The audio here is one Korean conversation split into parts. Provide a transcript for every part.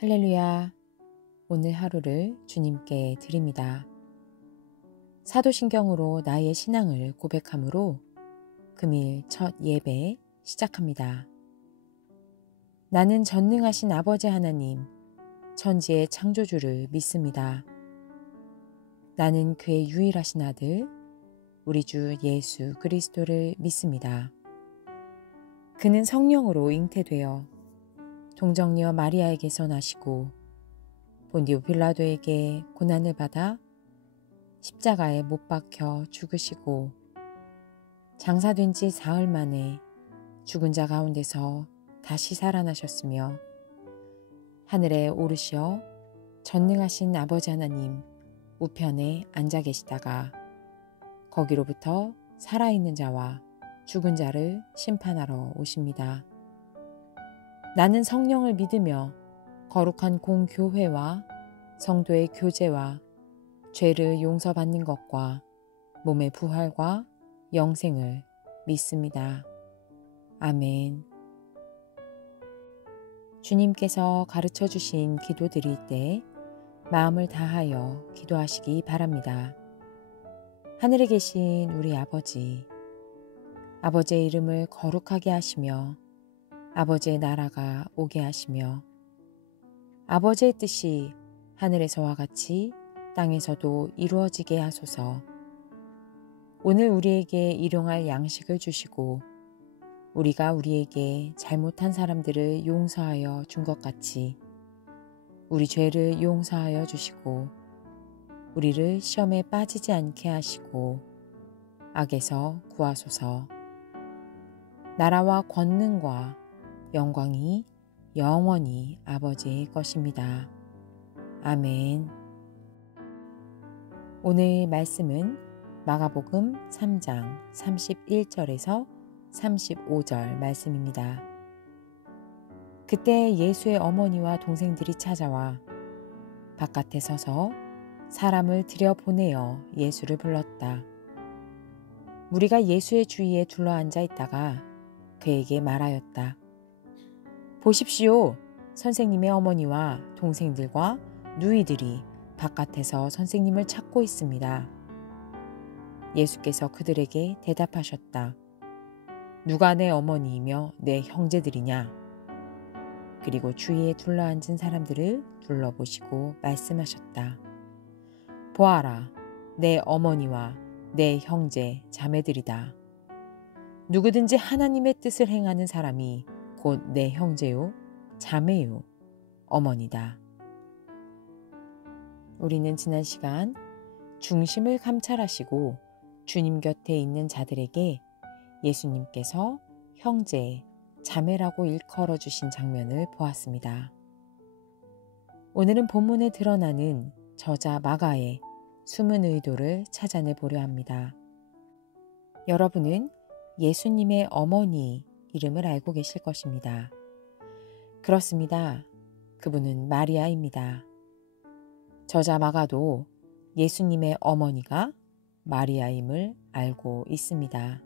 할렐루야. 오늘 하루를 주님께 드립니다. 사도신경으로 나의 신앙을 고백함으로 금일 첫 예배 시작합니다. 나는 전능하신 아버지 하나님, 천지의 창조주를 믿습니다. 나는 그의 유일하신 아들, 우리 주 예수 그리스도를 믿습니다. 그는 성령으로 잉태되어 동정녀 마리아에게서 나시고 본디오 빌라도에게 고난을 받아 십자가에 못 박혀 죽으시고 장사된 지 사흘 만에 죽은 자 가운데서 다시 살아나셨으며 하늘에 오르시어 전능하신 아버지 하나님 우편에 앉아 계시다가 거기로부터 살아있는 자와 죽은 자를 심판하러 오십니다. 나는 성령을 믿으며 거룩한 공교회와 성도의 교제와 죄를 용서받는 것과 몸의 부활과 영생을 믿습니다. 아멘. 주님께서 가르쳐 주신 기도 드릴 때 마음을 다하여 기도하시기 바랍니다. 하늘에 계신 우리 아버지, 아버지의 이름을 거룩하게 하시며 아버지의 나라가 오게 하시며 아버지의 뜻이 하늘에서와 같이 땅에서도 이루어지게 하소서. 오늘 우리에게 일용할 양식을 주시고 우리가 우리에게 잘못한 사람들을 용서하여 준 것 같이 우리 죄를 용서하여 주시고 우리를 시험에 빠지지 않게 하시고 악에서 구하소서. 나라와 권능과 영광이 영원히 아버지의 것입니다. 아멘. 오늘 말씀은 마가복음 3장 31절에서 35절 말씀입니다. 그때 예수의 어머니와 동생들이 찾아와 바깥에 서서 사람을 들여보내어 예수를 불렀다. 무리가 예수의 주위에 둘러앉아 있다가 그에게 말하였다. 보십시오. 선생님의 어머니와 동생들과 누이들이 바깥에서 선생님을 찾고 있습니다. 예수께서 그들에게 대답하셨다. 누가 내 어머니이며 내 형제들이냐? 그리고 주위에 둘러앉은 사람들을 둘러보시고 말씀하셨다. 보아라, 내 어머니와 내 형제, 자매들이다. 누구든지 하나님의 뜻을 행하는 사람이 곧 내 형제요, 자매요, 어머니다. 우리는 지난 시간 중심을 감찰하시고 주님 곁에 있는 자들에게 예수님께서 형제, 자매라고 일컬어 주신 장면을 보았습니다. 오늘은 본문에 드러나는 저자 마가의 숨은 의도를 찾아내 보려 합니다. 여러분은 예수님의 어머니 이름을 알고 계실 것입니다. 그렇습니다. 그분은 마리아입니다. 저자 마가도 예수님의 어머니가 마리아임을 알고 있습니다.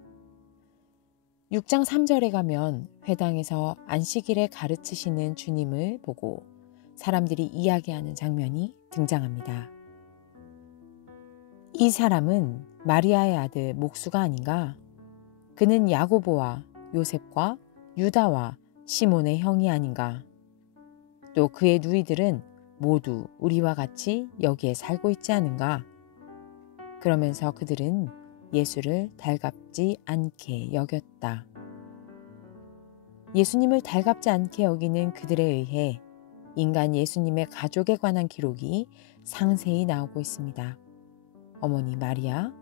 6장 3절에 가면 회당에서 안식일에 가르치시는 주님을 보고 사람들이 이야기하는 장면이 등장합니다. 이 사람은 마리아의 아들 목수가 아닌가? 그는 야고보와 요셉과 유다와 시몬의 형이 아닌가? 또 그의 누이들은 모두 우리와 같이 여기에 살고 있지 않은가? 그러면서 그들은 예수를 달갑지 않게 여겼다. 예수님을 달갑지 않게 여기는 그들에 의해 인간 예수님의 가족에 관한 기록이 상세히 나오고 있습니다. 어머니 마리아,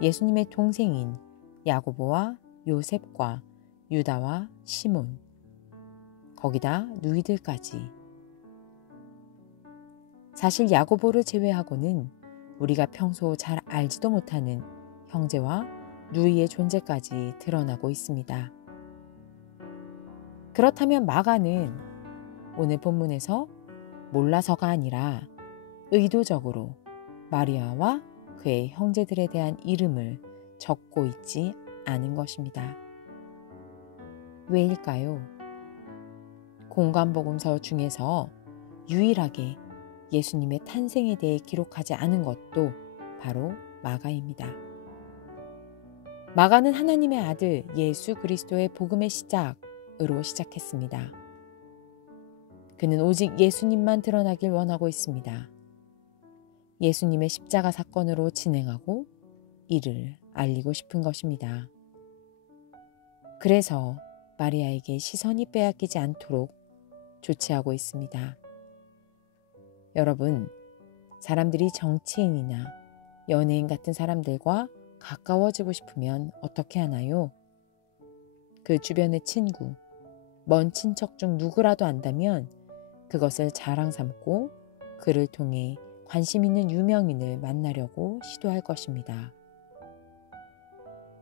예수님의 동생인 야고보와 요셉과 유다와 시몬, 거기다 누이들까지. 사실 야고보를 제외하고는 우리가 평소 잘 알지도 못하는 형제와 누이의 존재까지 드러나고 있습니다. 그렇다면 마가는 오늘 본문에서 몰라서가 아니라 의도적으로 마리아와 그의 형제들에 대한 이름을 적고 있지 않은 것입니다. 왜일까요? 공관복음서 중에서 유일하게 예수님의 탄생에 대해 기록하지 않은 것도 바로 마가입니다. 마가는 하나님의 아들 예수 그리스도의 복음의 시작으로 시작했습니다. 그는 오직 예수님만 드러나길 원하고 있습니다. 예수님의 십자가 사건으로 진행하고 이를 알리고 싶은 것입니다. 그래서 마리아에게 시선이 빼앗기지 않도록 조치하고 있습니다. 여러분, 사람들이 정치인이나 연예인 같은 사람들과 가까워지고 싶으면 어떻게 하나요? 그 주변의 친구, 먼 친척 중 누구라도 안다면 그것을 자랑 삼고 그를 통해 관심 있는 유명인을 만나려고 시도할 것입니다.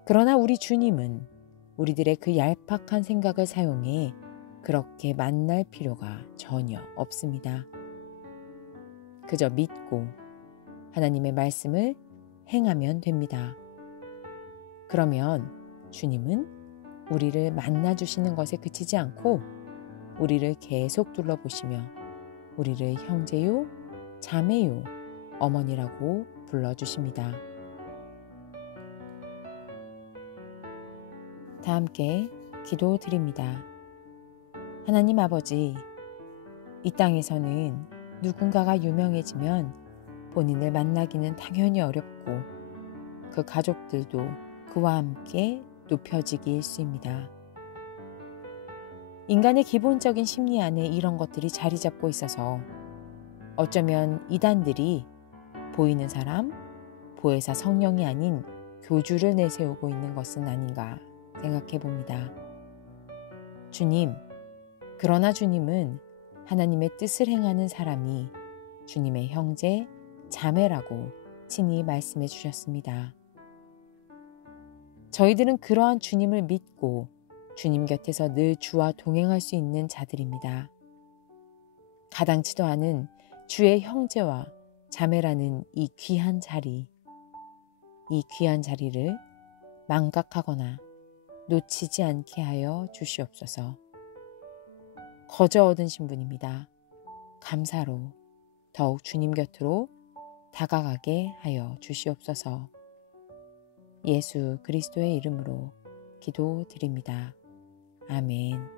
그러나 우리 주님은 우리들의 그 얄팍한 생각을 사용해 그렇게 만날 필요가 전혀 없습니다. 그저 믿고 하나님의 말씀을 행하면 됩니다. 그러면 주님은 우리를 만나주시는 것에 그치지 않고 우리를 계속 둘러보시며 우리를 형제요, 자매요, 어머니라고 불러주십니다. 다 함께 기도드립니다. 하나님 아버지, 이 땅에서는 누군가가 유명해지면 본인을 만나기는 당연히 어렵고 그 가족들도 그와 함께 높여지기 일쑤입니다. 인간의 기본적인 심리 안에 이런 것들이 자리 잡고 있어서 어쩌면 이단들이 보이는 사람, 보혜사 성령이 아닌 교주를 내세우고 있는 것은 아닌가 생각해 봅니다. 주님, 그러나 주님은 하나님의 뜻을 행하는 사람이 주님의 형제, 자매라고 친히 말씀해 주셨습니다. 저희들은 그러한 주님을 믿고 주님 곁에서 늘 주와 동행할 수 있는 자들입니다. 가당치도 않은 주의 형제와 자매라는 이 귀한 자리를 망각하거나 놓치지 않게 하여 주시옵소서. 거저 얻은 신분입니다. 감사로 더욱 주님 곁으로 다가가게 하여 주시옵소서. 예수 그리스도의 이름으로 기도드립니다. 아멘.